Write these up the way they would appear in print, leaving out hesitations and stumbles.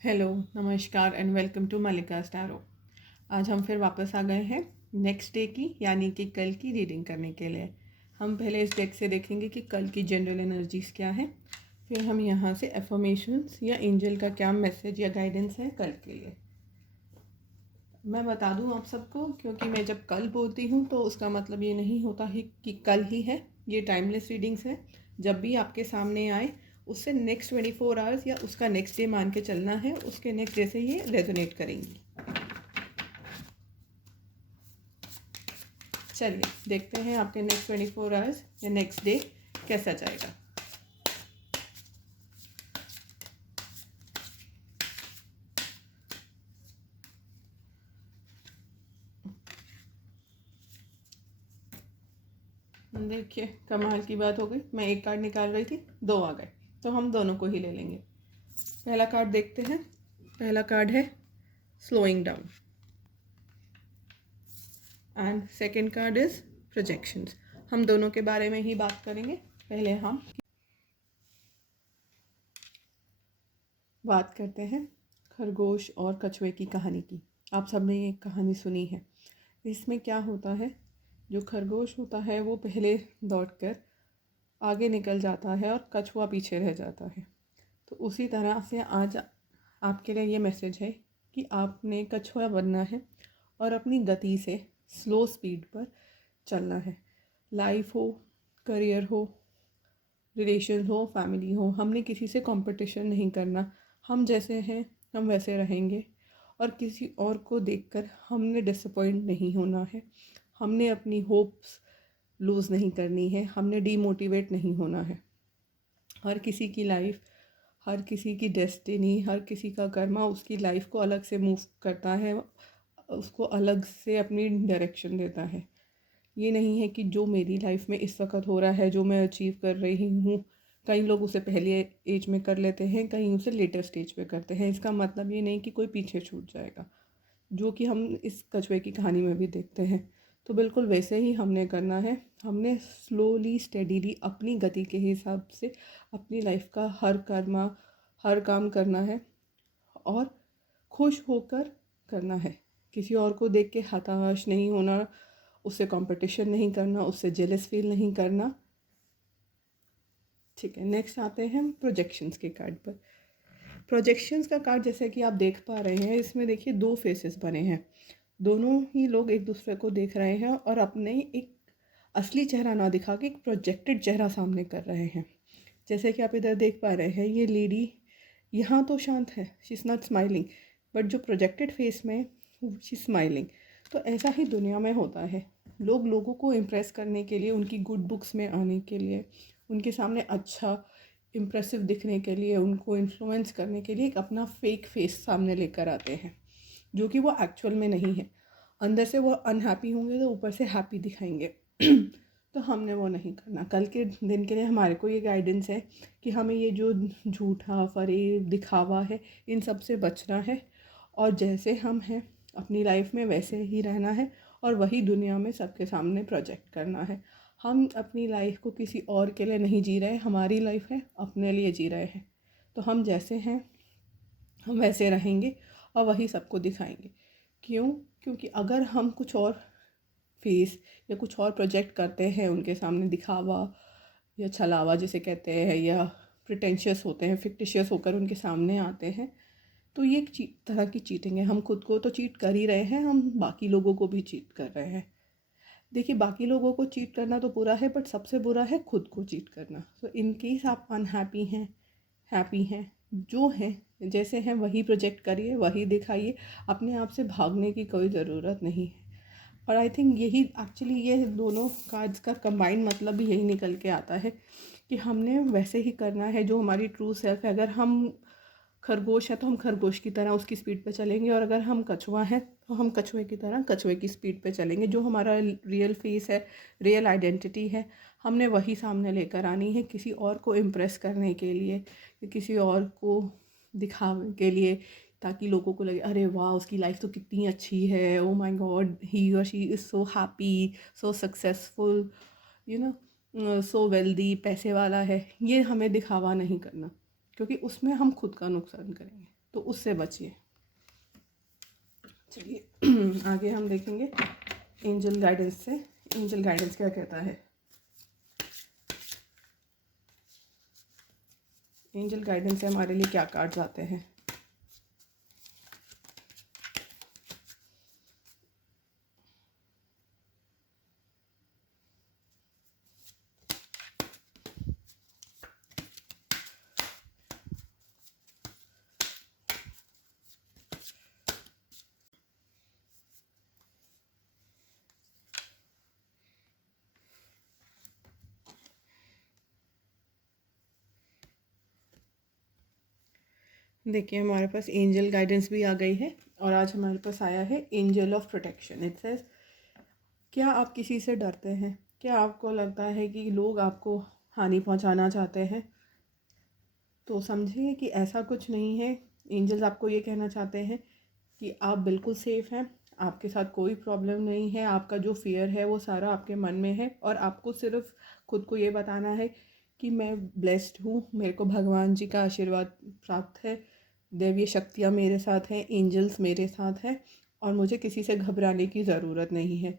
Hello, नमस्कार and welcome to Mallika tarot. आज हम फिर वापस आ गए हैं नेक्स्ट डे की यानी कि कल की रीडिंग करने के लिए। हम पहले इस डेक से देखेंगे कि कल की जनरल एनर्जीज़ क्या है, फिर हम यहाँ से एफर्मेशंस या एंजल का क्या मैसेज या गाइडेंस है कल के लिए। मैं बता दूँ आप सबको, क्योंकि मैं जब कल बोलती हूँ तो उसका मतलब ये नहीं होता है कि कल ही है। ये टाइमलेस रीडिंग्स है। जब भी आपके सामने आए उससे नेक्स्ट 24 आवर्स या उसका नेक्स्ट डे मान के चलना है, उसके नेक्स्ट डे से ये रेजोनेट करेंगी। चलिए देखते हैं आपके नेक्स्ट 24 आवर्स या नेक्स्ट डे कैसा जाएगा। देखिए, कमाल की बात हो गई। मैं एक कार्ड निकाल रही थी, दो आ गए, तो हम दोनों को ही ले लेंगे। पहला कार्ड देखते हैं। पहला कार्ड है slowing down and second card is projections. हम दोनों के बारे में ही बात करेंगे। पहले हम बात करते हैं खरगोश और कछुए की कहानी की। आप सबने ये कहानी सुनी है। इसमें क्या होता है, जो खरगोश होता है वो पहले दौड़कर आगे निकल जाता है और कछुआ पीछे रह जाता है। तो उसी तरह से आज आपके लिए ये मैसेज है कि आपने कछुआ बनना है और अपनी गति से स्लो स्पीड पर चलना है। लाइफ हो, करियर हो, रिलेशन हो, फैमिली हो, हमने किसी से कंपटीशन नहीं करना। हम जैसे हैं हम वैसे रहेंगे और किसी और को देखकर हमने डिसअपॉइंट नहीं होना है। हमने अपनी होप्स लूज़ नहीं करनी है। हमने डीमोटिवेट नहीं होना है। हर किसी की लाइफ, हर किसी की डेस्टिनी, हर किसी का कर्मा उसकी लाइफ को अलग से मूव करता है, उसको अलग से अपनी डायरेक्शन देता है। ये नहीं है कि जो मेरी लाइफ में इस वक्त हो रहा है, जो मैं अचीव कर रही हूँ, कई लोग उसे पहले एज में कर लेते हैं, कहीं उसे लेटर स्टेज पे करते हैं। इसका मतलब ये नहीं कि कोई पीछे छूट जाएगा, जो कि हम इस कछुए की कहानी में भी देखते हैं। तो बिल्कुल वैसे ही हमने करना है। हमने स्लोली स्टेडीली अपनी गति के हिसाब से अपनी लाइफ का हर काम करना है और खुश होकर करना है। किसी और को देख के हताश नहीं होना, उससे कंपटीशन नहीं करना, उससे जेलस फील नहीं करना। ठीक है, नेक्स्ट आते हैं हम प्रोजेक्शंस के कार्ड पर। प्रोजेक्शंस का कार्ड जैसे कि आप देख पा रहे हैं, इसमें देखिए दो फेसेस बने हैं। दोनों ही लोग एक दूसरे को देख रहे हैं और अपने एक असली चेहरा ना दिखा के एक प्रोजेक्टेड चेहरा सामने कर रहे हैं। जैसे कि आप इधर देख पा रहे हैं, ये लेडी यहाँ तो शांत है, she is not smiling, but जो प्रोजेक्टेड फेस में शी स्माइलिंग। तो ऐसा ही दुनिया में होता है। लोग लोगों को इम्प्रेस करने के लिए, उनकी गुड बुक्स में आने के लिए, उनके सामने अच्छा इम्प्रेसिव दिखने के लिए, उनको इन्फ्लुएंस करने के लिए एक अपना फेक फेस सामने लेकर आते हैं, जो कि वो एक्चुअल में नहीं है। अंदर से वो अनहैप्पी होंगे तो ऊपर से हैप्पी दिखाएंगे। तो हमने वो नहीं करना। कल के दिन के लिए हमारे को ये गाइडेंस है कि हमें ये जो झूठा फरेब दिखावा है, इन सब से बचना है और जैसे हम हैं अपनी लाइफ में वैसे ही रहना है और वही दुनिया में सबके सामने प्रोजेक्ट करना है। हम अपनी लाइफ को किसी और के लिए नहीं जी रहे, हमारी लाइफ है, अपने लिए जी रहे हैं। तो हम जैसे हैं हम वैसे रहेंगे और वही सबको दिखाएंगे। क्यों? क्योंकि अगर हम कुछ और फेस या कुछ और प्रोजेक्ट करते हैं, उनके सामने दिखावा या छलावा जिसे कहते हैं, या प्रिटेंशियस होते हैं, फिक्टिशियस होकर उनके सामने आते हैं, तो ये एक तरह की चीटिंग है। हम खुद को तो चीट कर ही रहे हैं, हम बाकी लोगों को भी चीट कर रहे हैं। देखिए, बाकी लोगों को चीट करना तो बुरा है, बट सबसे बुरा है खुद को चीट करना। तो इन केस आप अनहैप्पी हैं, हैप्पी हैं, जो हैं जैसे हैं वही प्रोजेक्ट करिए, वही दिखाइए। अपने आप से भागने की कोई ज़रूरत नहीं है। और आई थिंक यही एक्चुअली ये दोनों कार्ड्स का कंबाइंड मतलब भी यही निकल के आता है कि हमने वैसे ही करना है जो हमारी ट्रू सेल्फ है। अगर हम खरगोश है तो हम खरगोश की तरह उसकी स्पीड पे चलेंगे, और अगर हम कछुआ हैं तो हम कछुए की तरह कछुए की स्पीड पे चलेंगे। जो हमारा रियल फेस है, रियल आइडेंटिटी है, हमने वही सामने लेकर आनी है। किसी और को इम्प्रेस करने के लिए या किसी और को दिखाने के लिए, ताकि लोगों को लगे अरे वाह उसकी लाइफ तो कितनी अच्छी है, ओ माय गॉड ही और she is so happy, so successful, you know, so wealthy, पैसे वाला है। ये हमें दिखावा नहीं करना, क्योंकि उसमें हम खुद का नुकसान करेंगे। तो उससे बचिए। चलिए आगे हम देखेंगे एंजल गाइडेंस से। एंजल गाइडेंस क्या कहता है। एंजल गाइडेंस से हमारे लिए क्या कार्ड्स आते हैं। देखिए हमारे पास एंजल गाइडेंस भी आ गई है और आज हमारे पास आया है angel of protection. It says, क्या आप किसी से डरते हैं? क्या आपको लगता है कि लोग आपको हानि पहुंचाना चाहते हैं? तो समझिए कि ऐसा कुछ नहीं है। एंजल्स आपको ये कहना चाहते हैं कि आप बिल्कुल सेफ़ हैं, आपके साथ कोई प्रॉब्लम नहीं है। आपका जो फ़ियर है वो सारा आपके मन में है और आपको सिर्फ खुद को ये बताना है कि मैं ब्लेस्ड हूँ, मेरे को भगवान जी का आशीर्वाद प्राप्त है, दैवीय शक्तियाँ मेरे साथ हैं, एंजल्स मेरे साथ हैं और मुझे किसी से घबराने की ज़रूरत नहीं है।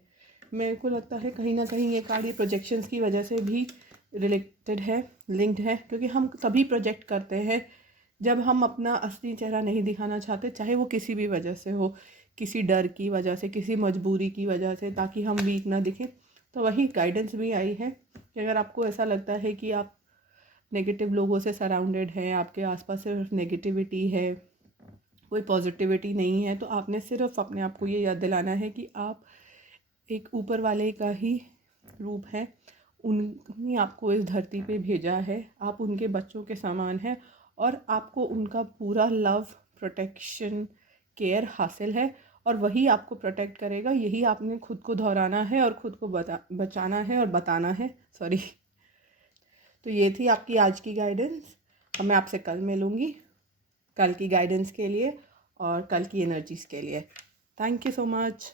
मेरे को लगता है कहीं ना कहीं ये कार्ड ये प्रोजेक्शंस की वजह से भी रिलेटेड है, लिंक्ड है, क्योंकि हम सभी प्रोजेक्ट करते हैं जब हम अपना असली चेहरा नहीं दिखाना चाहते, चाहे वो किसी भी वजह से हो, किसी डर की वजह से, किसी मजबूरी की वजह से, ताकि हम वीक ना दिखें। तो वही गाइडेंस भी आई है कि अगर आपको ऐसा लगता है कि आप नेगेटिव लोगों से सराउंडेड हैं, आपके आसपास सिर्फ नेगेटिविटी है, कोई पॉजिटिविटी नहीं है, तो आपने सिर्फ अपने आप को ये याद दिलाना है कि आप एक ऊपर वाले का ही रूप है। उन्होंने आपको इस धरती पे भेजा है, आप उनके बच्चों के समान हैं और आपको उनका पूरा लव, प्रोटेक्शन, केयर हासिल है और वही आपको प्रोटेक्ट करेगा। यही आपने खुद को दोहराना है और खुद को बचाना है और बताना है। सॉरी। तो ये थी आपकी आज की गाइडेंस। अब मैं आपसे कल मिलूँगी, कल की गाइडेंस के लिए और कल की एनर्जीज़ के लिए। Thank you so much.